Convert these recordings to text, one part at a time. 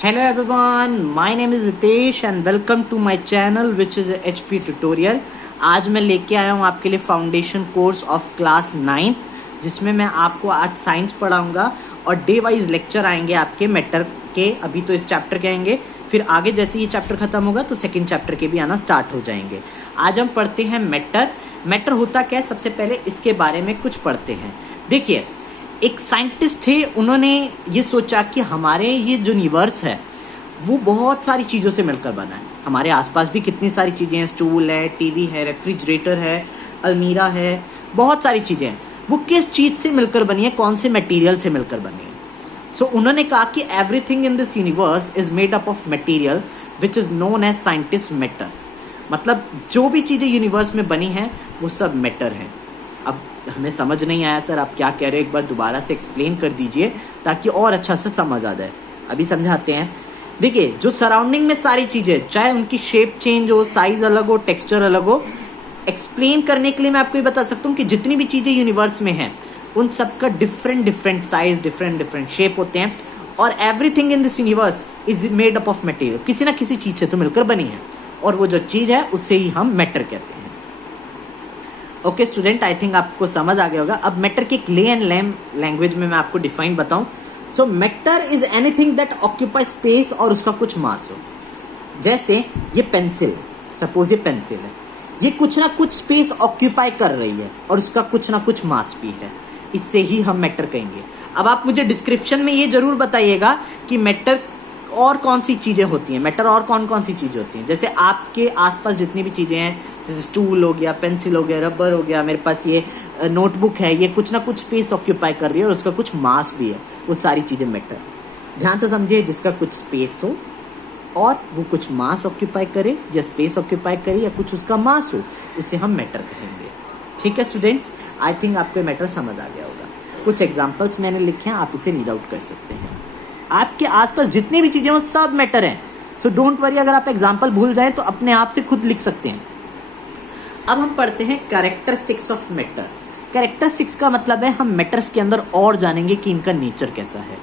Hello everyone, my name is Hitesh and welcome to my channel which is a HP tutorial। आज मैं लेके आया हूँ आपके लिए foundation course of class 9th जिसमें मैं आपको आज साइंस पढ़ाऊँगा और डे वाइज लेक्चर आएंगे आपके मैटर के। अभी तो इस चैप्टर के आएंगे, फिर आगे जैसे ये चैप्टर ख़त्म होगा तो सेकेंड चैप्टर के भी आना स्टार्ट हो जाएंगे। आज हम पढ़ते हैं मैटर। मैटर होता क्या है, सबसे पहले इसके बारे में कुछ पढ़ते हैं। देखिए, एक साइंटिस्ट थे, उन्होंने ये सोचा कि हमारे ये जो यूनिवर्स है वो बहुत सारी चीज़ों से मिलकर बना है। हमारे आसपास भी कितनी सारी चीज़ें हैं, स्टूल है, टीवी है, रेफ्रिजरेटर है, अलमीरा है, बहुत सारी चीज़ें हैं। वो किस चीज़ से मिलकर बनी है, कौन से मटेरियल से मिलकर बनी है। सो उन्होंने कहा कि everything in this universe is made up of material which is known as scientist matter. मतलब जो भी चीज़ें यूनिवर्स में बनी हैं वो सब मैटर हैं। अब हमें समझ नहीं आया सर आप क्या कह रहे हैं, एक बार दोबारा से एक्सप्लेन कर दीजिए ताकि और अच्छा से समझ आ जाए। अभी समझाते हैं। देखिए, जो सराउंडिंग में सारी चीज़ें, चाहे उनकी शेप चेंज हो, साइज़ अलग हो, टेक्सचर अलग हो, एक्सप्लेन करने के लिए मैं आपको ये बता सकता हूँ कि जितनी भी चीज़ें यूनिवर्स में हैं उन सब का डिफरेंट साइज़, डिफरेंट शेप होते हैं। और everything in this universe is made up of material. किसी ना किसी चीज़ से तो मिलकर बनी है और वो जो चीज़ है उससे ही हम मैटर कहते हैं। ओके स्टूडेंट, आई थिंक आपको समझ आ गया होगा। अब मैटर के क्ले एंड लैंग्वेज में मैं आपको डिफाइन बताऊं। सो matter is anything that occupy space और उसका कुछ मास हो। जैसे ये पेंसिल है, सपोज ये पेंसिल है, ये कुछ ना कुछ स्पेस ऑक्यूपाई कर रही है और उसका कुछ ना कुछ मास भी है, इससे ही हम मैटर कहेंगे। अब आप मुझे डिस्क्रिप्शन में ये ज़रूर बताइएगा कि मैटर और कौन सी चीज़ें होती हैं, मैटर और कौन सी चीज़ें होती हैं। जैसे आपके आसपास जितनी भी चीज़ें हैं, जैसे स्टूल हो गया, पेंसिल हो गया, रबर हो गया, मेरे पास ये नोटबुक है, ये कुछ ना कुछ स्पेस ऑक्यूपाई कर रही है और उसका कुछ मास भी है, वो सारी चीज़ें मैटर। ध्यान से समझिए, जिसका कुछ स्पेस हो और वो कुछ मास ऑक्यूपाई करे या स्पेस ऑक्यूपाई करे या कुछ उसका मास हो, उसे हम मैटर कहेंगे। ठीक है स्टूडेंट्स, आई थिंक आपको मैटर समझ आ गया होगा। कुछ एग्जाम्पल्स मैंने लिखे हैं, आप इसे रीड आउट कर सकते हैं। आपके आसपास जितनी भी चीज़ें हो सब मैटर हैं। सो डोंट वरी, अगर आप एग्जाम्पल भूल जाएं तो अपने आप से खुद लिख सकते हैं। अब हम पढ़ते हैं कैरेक्टरिस्टिक्स ऑफ मैटर। कैरेक्टरिस्टिक्स का मतलब है हम मैटर्स के अंदर और जानेंगे कि इनका नेचर कैसा है।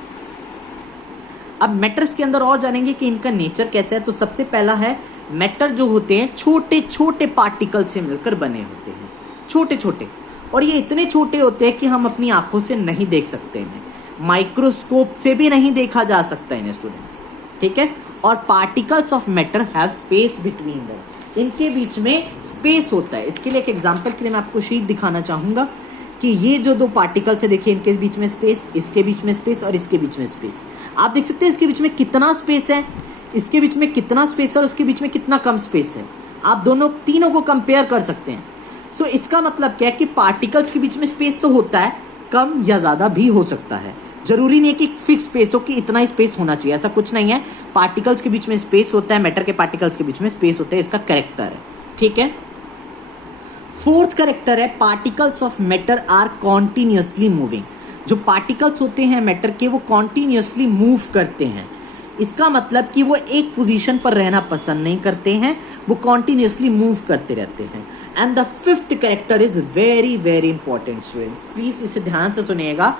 अब मैटर्स के अंदर और जानेंगे कि इनका नेचर कैसा है, तो सबसे पहला है, मैटर जो होते हैं छोटे छोटे पार्टिकल से मिलकर बने होते हैं, छोटे छोटे। और ये इतने छोटे होते हैं कि हम अपनी आंखों से नहीं देख सकते इन्हें, माइक्रोस्कोप से भी नहीं देखा जा सकता इन्हें स्टूडेंट्स। ठीक है। और particles of matter have space between them, इनके बीच में स्पेस होता है। इसके लिए एक एग्जांपल के लिए मैं आपको शीट दिखाना चाहूँगा कि ये जो दो पार्टिकल्स है, देखिए इनके बीच में स्पेस, इसके बीच में स्पेस और इसके बीच में स्पेस। आप देख सकते हैं इसके बीच में कितना स्पेस है, इसके बीच में कितना स्पेस है और उसके बीच में कितना कम स्पेस है। आप दोनों तीनों को कंपेयर कर सकते हैं। सो इसका मतलब क्या है कि पार्टिकल्स के बीच में स्पेस तो होता है, कम या ज़्यादा भी हो सकता है। जरूरी नहीं है कि फिक्स स्पेस हो कि इतना ही स्पेस होना चाहिए, ऐसा कुछ नहीं है। पार्टिकल्स के बीच में स्पेस होता है, मैटर के पार्टिकल्स के बीच में स्पेस होता है, इसका कैरेक्टर है। ठीक है। फोर्थ कैरेक्टर है, particles of matter are continuously moving. जो पार्टिकल्स होते हैं मैटर के, वो कॉन्टिन्यूसली मूव करते हैं। इसका मतलब कि वो एक पोजीशन पर रहना पसंद नहीं करते हैं, वो कॉन्टिन्यूसली मूव करते रहते हैं। And the fifth character is very important students, please इसे ध्यान से सुनिएगा।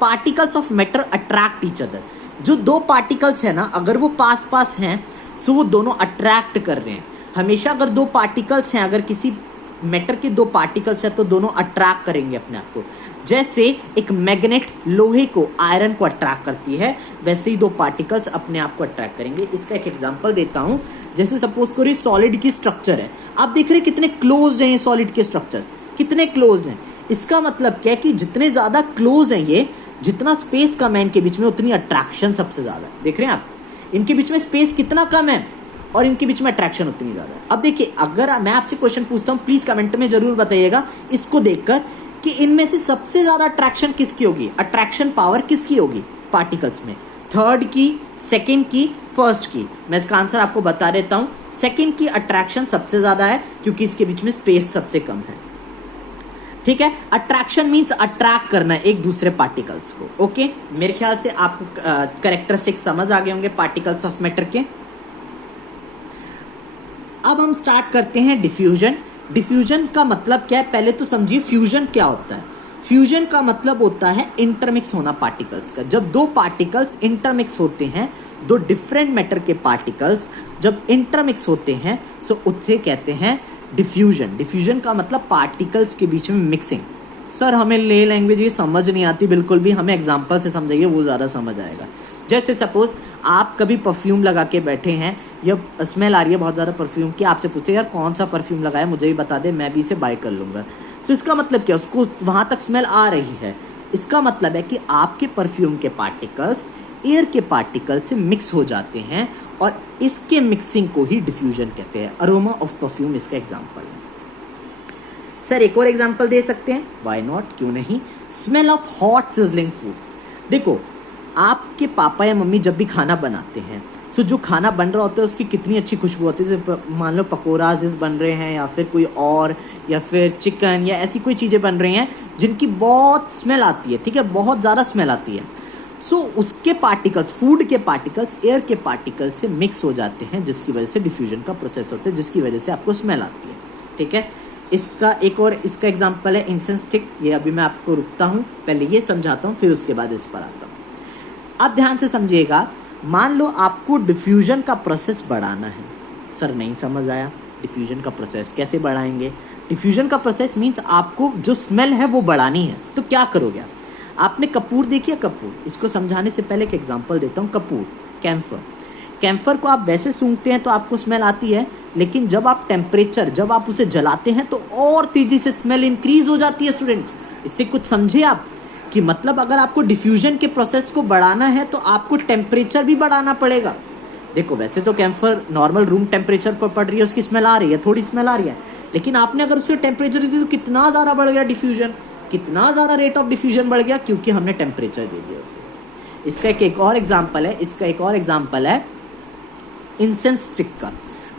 Particles of matter attract each other. जो दो पार्टिकल्स हैं ना, अगर वो पास पास हैं सो वो दोनों अट्रैक्ट कर रहे हैं। हमेशा अगर दो पार्टिकल्स हैं, अगर किसी मैटर के दो पार्टिकल्स हैं तो दोनों अट्रैक्ट करेंगे अपने आप को। जैसे एक मैग्नेट लोहे को, आयरन को अट्रैक्ट करती है, वैसे ही दो पार्टिकल्स अपने आप को अट्रैक्ट करेंगे। इसका एक एग्जांपल देता हूँ। जैसे सपोज करो सॉलिड की स्ट्रक्चर है, आप देख रहे हैं कितने क्लोज हैं ये सॉलिड के स्ट्रक्चर्स, कितने क्लोज हैं। इसका मतलब क्या है कि जितने ज़्यादा क्लोज हैं ये, जितना स्पेस कम है इनके बीच में, उतनी अट्रैक्शन सबसे ज़्यादा है। देख रहे हैं आप, इनके बीच में स्पेस कितना कम है और इनके बीच में अट्रैक्शन उतनी ज़्यादा है। अब देखिए, अगर मैं आपसे क्वेश्चन पूछता हूँ, प्लीज़ कमेंट में ज़रूर बताइएगा इसको देखकर कि इनमें से सबसे ज़्यादा अट्रैक्शन किसकी होगी, अट्रैक्शन पावर किसकी होगी पार्टिकल्स में, थर्ड की, सेकेंड की, फर्स्ट की। मैं इसका आंसर आपको बता देता हूँ, सेकेंड की अट्रैक्शन सबसे ज़्यादा है क्योंकि इसके बीच में स्पेस सबसे कम है। ठीक है। अट्रैक्शन मीन्स अट्रैक्ट करना एक दूसरे पार्टिकल्स को। ओके, मेरे ख्याल से आपको कैरेक्टरिस्टिक्स समझ आ गए होंगे पार्टिकल्स ऑफ मैटर के। अब हम स्टार्ट करते हैं डिफ्यूजन। डिफ्यूजन का मतलब क्या है, पहले तो समझिए फ्यूजन क्या होता है। फ्यूजन का मतलब होता है इंटरमिक्स होना पार्टिकल्स का। जब दो पार्टिकल्स इंटरमिक्स होते हैं, दो डिफरेंट मैटर के पार्टिकल्स जब इंटरमिक्स होते हैं सो उससे कहते हैं डिफ्यूजन। डिफ्यूजन का मतलब पार्टिकल्स के बीच में मिक्सिंग। सर हमें ले लैंग्वेज ये समझ नहीं आती बिल्कुल भी, हमें एग्जांपल से समझाइए, वो ज़्यादा समझ आएगा। जैसे सपोज आप कभी परफ्यूम लगा के बैठे हैं या स्मेल आ रही है बहुत ज़्यादा परफ्यूम की, आपसे पूछते यार कौन सा परफ्यूम लगाया, मुझे भी बता दे, मैं भी इसे बाय कर लूँगा। सो इसका मतलब क्या, उसको वहाँ तक स्मेल आ रही है। इसका मतलब है कि आपके परफ्यूम के पार्टिकल्स एयर के पार्टिकल से मिक्स हो जाते हैं और इसके मिक्सिंग को ही डिफ्यूजन कहते हैं। अरोमा ऑफ परफ्यूम इसका एग्जाम्पल है। सर एक और एग्जाम्पल दे सकते हैं, वाई नॉट, क्यों नहीं। Smell of hot sizzling food. देखो आपके पापा या मम्मी जब भी खाना बनाते हैं, सो जो खाना बन रहा होता है उसकी कितनी अच्छी खुशबू होती है। जैसे मान लो पकौड़ाज बन रहे हैं या फिर कोई और, या फिर चिकन या ऐसी कोई चीज़ें बन रही हैं जिनकी बहुत स्मेल आती है, ठीक है, बहुत ज़्यादा स्मेल आती है। सो उसके पार्टिकल्स, फूड के पार्टिकल्स एयर के पार्टिकल्स से मिक्स हो जाते हैं, जिसकी वजह से डिफ्यूजन का प्रोसेस होता है, जिसकी वजह से आपको स्मेल आती है, ठीक है। इसका एक और इसका एग्जांपल है इंसेंस स्टिक। ये अभी मैं आपको रुकता हूँ, पहले ये समझाता हूँ फिर उसके बाद इस पर आता हूँ। अब ध्यान से समझिएगा, मान लो आपको डिफ्यूजन का प्रोसेस बढ़ाना है। सर नहीं समझ आया, डिफ्यूजन का प्रोसेस कैसे बढ़ाएंगे। डिफ्यूजन का प्रोसेस मीन्स आपको जो स्मेल है वो बढ़ानी है, तो क्या करोगे आप। आपने कपूर देखी है, कपूर, इसको समझाने से पहले एक एग्जांपल देता हूँ। कपूर, कैम्फर, कैम्फर को आप वैसे सूंघते हैं तो आपको स्मेल आती है, लेकिन जब आप टेम्परेचर, जब आप उसे जलाते हैं तो और तेज़ी से स्मेल इंक्रीज हो जाती है। स्टूडेंट्स इससे कुछ समझे आप, कि मतलब अगर आपको डिफ्यूजन के प्रोसेस को बढ़ाना है तो आपको टेम्परेचर भी बढ़ाना पड़ेगा। देखो वैसे तो कैम्फर नॉर्मल रूम टेम्परेचर पर पड़ रही है, उसकी स्मेल आ रही है, थोड़ी स्मेल आ रही है, लेकिन आपने अगर उससे टेम्परेचर दे दी तो कितना ज़्यादा बढ़ गया डिफ्यूजन, कितना ज़्यादा रेट ऑफ डिफ्यूजन बढ़ गया, क्योंकि हमने टेम्परेचर दे दिया उसे। इसका एक और एग्जाम्पल है इंसेंस स्टिक का।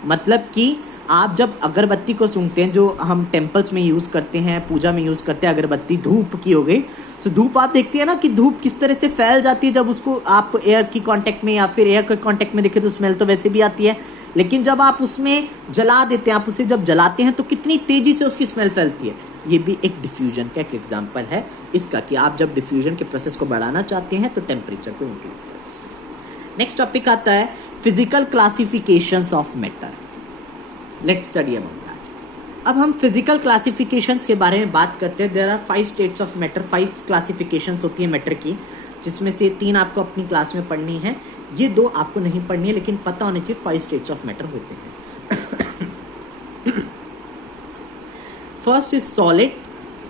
मतलब कि आप जब अगरबत्ती को सूंघते हैं, जो हम टेम्पल्स में यूज़ करते हैं, पूजा में यूज़ करते हैं, अगरबत्ती धूप की हो गई, तो धूप आप देखते हैं ना कि धूप किस तरह से फैल जाती है। जब उसको आप एयर की कांटेक्ट में या फिर एयर के कांटेक्ट में देखें तो स्मेल तो वैसे भी आती है, लेकिन जब आप उसमें जला देते हैं, आप उसे जब जलाते हैं तो कितनी तेज़ी से उसकी स्मेल फैलती है। ये भी एक डिफ्यूजन का एक एग्जाम्पल है इसका, कि आप जब डिफ्यूजन के प्रोसेस को बढ़ाना चाहते हैं तो टेम्परेचर को इंक्रीज कर सकते हैं। नेक्स्ट टॉपिक आता है physical classifications of matter. Let's study about that. अब हम फिजिकल क्लासिफिकेशंस के बारे में बात करते हैं। There are 5 states of matter, 5 classifications होती है मैटर की, जिसमें से 3 आपको अपनी क्लास में पढ़नी है, ये 2 आपको नहीं पढ़नी है, लेकिन पता होने चाहिए 5 स्टेट्स ऑफ मैटर होते हैं। First is solid,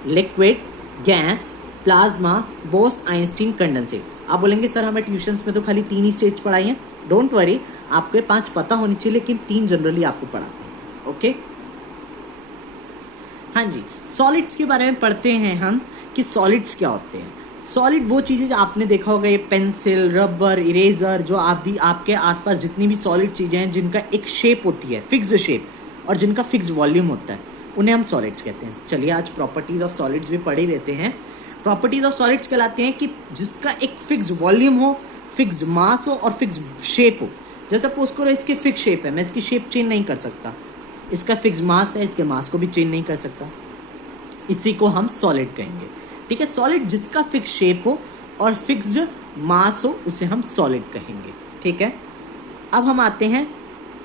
liquid, gas, plasma, Bose-Einstein, condensate. आप बोलेंगे सर हमें ट्यूशन्स में तो खाली 3 ही स्टेट्स पढ़ाई हैं। डोंट वरी, आपको 5 पता होनी चाहिए, लेकिन 3 जनरली आपको पढ़ाते हैं, ओके। हाँ जी, सॉलिड्स के बारे में पढ़ते हैं हम कि सॉलिड्स क्या होते हैं। सॉलिड वो चीज़ें जो आपने देखा होगा, ये पेंसिल, रबर, इरेजर, जो आप भी आपके आसपास जितनी भी सॉलिड चीज़ें हैं जिनका एक शेप होती है, फिक्स्ड शेप, और जिनका फिक्स्ड वॉल्यूम होता है, उन्हें हम सॉलिड्स कहते हैं। चलिए आज प्रॉपर्टीज़ ऑफ सॉलिड्स भी पढ़ ही लेते हैं। प्रॉपर्टीज़ ऑफ सॉलिड्स कहलाते हैं कि जिसका एक फिक्स्ड वॉल्यूम हो, फिक्स्ड मास हो और फिक्स्ड शेप हो। जैसे सपोज करो इसकी फिक्स शेप है, मैं इसकी शेप चेंज नहीं कर सकता। इसका फिक्स मास है, इसके मास को भी चेंज नहीं कर सकता, इसी को हम सॉलिड कहेंगे, ठीक है। सॉलिड जिसका फिक्स शेप हो और फिक्स्ड मास हो उसे हम सॉलिड कहेंगे, ठीक है। अब हम आते हैं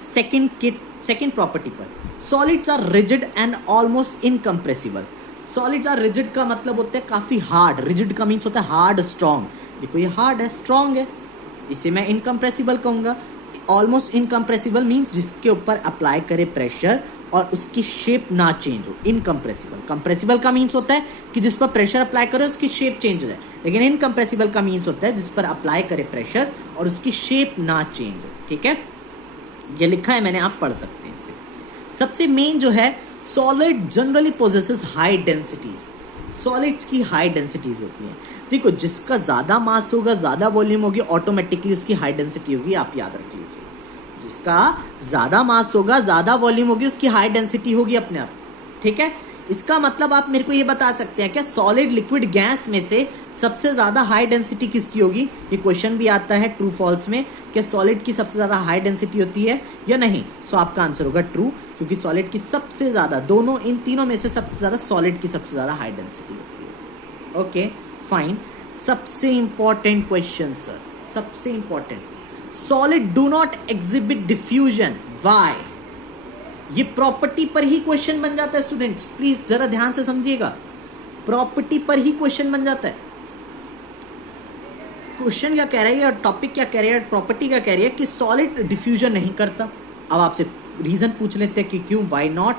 सेकेंड प्रॉपर्टी पर। Solids are rigid and almost incompressible. Solids are rigid का मतलब होता है काफ़ी हार्ड, रिजिड का मीन्स होता है हार्ड स्ट्रॉन्ग। देखो ये हार्ड है, स्ट्रॉन्ग है, इसे मैं इनकम्प्रेसिबल कहूँगा। ऑलमोस्ट इनकम्प्रेसिबल मीन्स जिसके ऊपर अप्लाई करे प्रेशर और उसकी शेप ना चेंज हो, इनकम्प्रेसिबल। कंप्रेसिबल का मीन्स होता है कि जिस पर प्रेशर अप्लाई करे उसकी शेप चेंज हो जाए, लेकिन इनकम्प्रेसिबल का मीन्स होता है जिस पर अप्लाई करे प्रेशर और उसकी शेप ना चेंज हो, ठीक है। ये लिखा है मैंने, आप पढ़ सकते हैं इसे। सबसे मेन जो है, solid generally possesses high densities. Solids की हाई डेंसिटीज होती हैं। देखो जिसका ज़्यादा मास होगा, ज़्यादा वॉल्यूम होगी, ऑटोमेटिकली उसकी हाई डेंसिटी होगी, आप याद रख लीजिए। जिसका ज़्यादा मास होगा, ज़्यादा वॉल्यूम होगी, उसकी हाई डेंसिटी होगी अपने आप, ठीक है। इसका मतलब आप मेरे को ये बता सकते हैं क्या सॉलिड, लिक्विड, गैस में से सबसे ज़्यादा हाई डेंसिटी किसकी होगी। ये क्वेश्चन भी आता है ट्रू फॉल्स में, क्या सॉलिड की सबसे ज़्यादा हाई डेंसिटी होती है या नहीं। सो आपका आंसर होगा ट्रू, क्योंकि सॉलिड की सबसे ज़्यादा, दोनों इन तीनों में से सबसे ज़्यादा सॉलिड की सबसे ज़्यादा हाई डेंसिटी होती है। Okay fine. सबसे इंपॉर्टेंट क्वेश्चन सर, सबसे important, solid do not exhibit diffusion, why? ये प्रॉपर्टी पर ही क्वेश्चन बन जाता है स्टूडेंट्स, प्लीज जरा ध्यान से समझिएगा, प्रॉपर्टी पर ही क्वेश्चन बन जाता है। क्वेश्चन क्या कह रहा है और टॉपिक क्या कह रहा है, प्रॉपर्टी क्या कह रही है कि सॉलिड डिफ्यूजन नहीं करता। अब आपसे रीजन पूछ लेते हैं कि क्यों, व्हाई नॉट,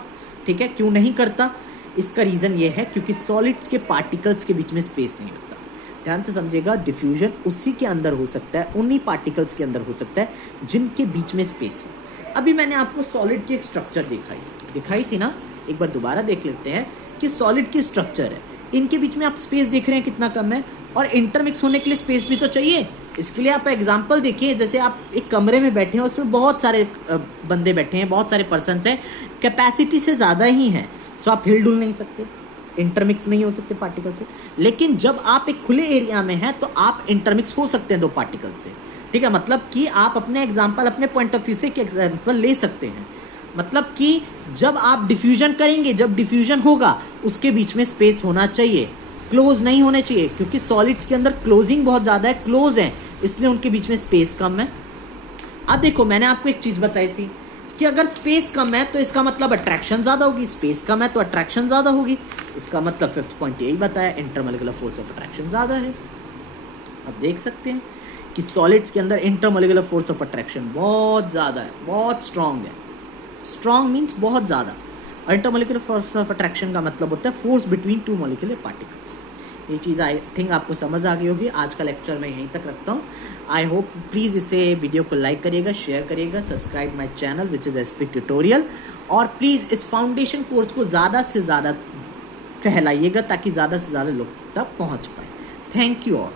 ठीक है, क्यों नहीं करता। इसका रीजन ये है क्योंकि सॉलिड्स के पार्टिकल्स के बीच में स्पेस नहीं होता। ध्यान से समझिएगा, डिफ्यूजन उसी के अंदर हो सकता है, उन्हीं पार्टिकल्स के अंदर हो सकता है जिनके बीच में स्पेस हो। अभी मैंने आपको सॉलिड की एक स्ट्रक्चर दिखाई थी ना, एक बार दोबारा देख लेते हैं कि सॉलिड की स्ट्रक्चर है, इनके बीच में आप स्पेस देख रहे हैं कितना कम है, और इंटरमिक्स होने के लिए स्पेस भी तो चाहिए। इसके लिए आप एग्जांपल देखिए, जैसे आप एक कमरे में बैठे हैं, उसमें बहुत सारे बंदे बैठे हैं, बहुत सारे पर्सन्स हैं, कैपेसिटी से ज़्यादा ही हैं, सो आप हिल डुल नहीं सकते, इंटरमिक्स नहीं हो सकते पार्टिकल से। लेकिन जब आप एक खुले एरिया में हैं तो आप इंटरमिक्स हो सकते हैं दो पार्टिकल से, ठीक है। मतलब कि आप अपने एग्जांपल, अपने पॉइंट ऑफ व्यू से एक एग्जांपल ले सकते हैं। मतलब कि जब आप डिफ्यूजन करेंगे, जब डिफ्यूजन होगा उसके बीच में स्पेस होना चाहिए, क्लोज नहीं होने चाहिए, क्योंकि सॉलिड्स के अंदर क्लोजिंग बहुत ज़्यादा है, क्लोज है, इसलिए उनके बीच में स्पेस कम है। अब देखो, मैंने आपको एक चीज़ बताई थी कि अगर स्पेस कम है तो इसका मतलब अट्रैक्शन ज़्यादा होगी, स्पेस कम है तो अट्रैक्शन ज़्यादा होगी। इसका मतलब फिफ्थ पॉइंट यही बताया, इंटरमोलिकुलर फोर्स ऑफ अट्रैक्शन ज़्यादा है। अब देख सकते हैं कि सॉलिड्स के अंदर इंटरमोलिकुलर फोर्स ऑफ अट्रैक्शन बहुत ज़्यादा है, बहुत स्ट्रॉन्ग है। स्ट्रॉन्ग मीन्स बहुत ज़्यादा। इंटरमोलिकुलर फोर्स ऑफ अट्रैक्शन का मतलब होता है force between two molecular particles. ये चीज़ आई थिंक आपको समझ आ गई होगी। आज का लेक्चर मैं यहीं तक रखता हूँ। आई होप प्लीज़ इसे वीडियो को लाइक करिएगा, शेयर करिएगा, subscribe my channel which is HP tutorial, और प्लीज़ इस फाउंडेशन कोर्स को ज़्यादा से ज़्यादा फैलाइएगा ताकि ज़्यादा से ज़्यादा लोग तक पहुँच पाए। Thank you all.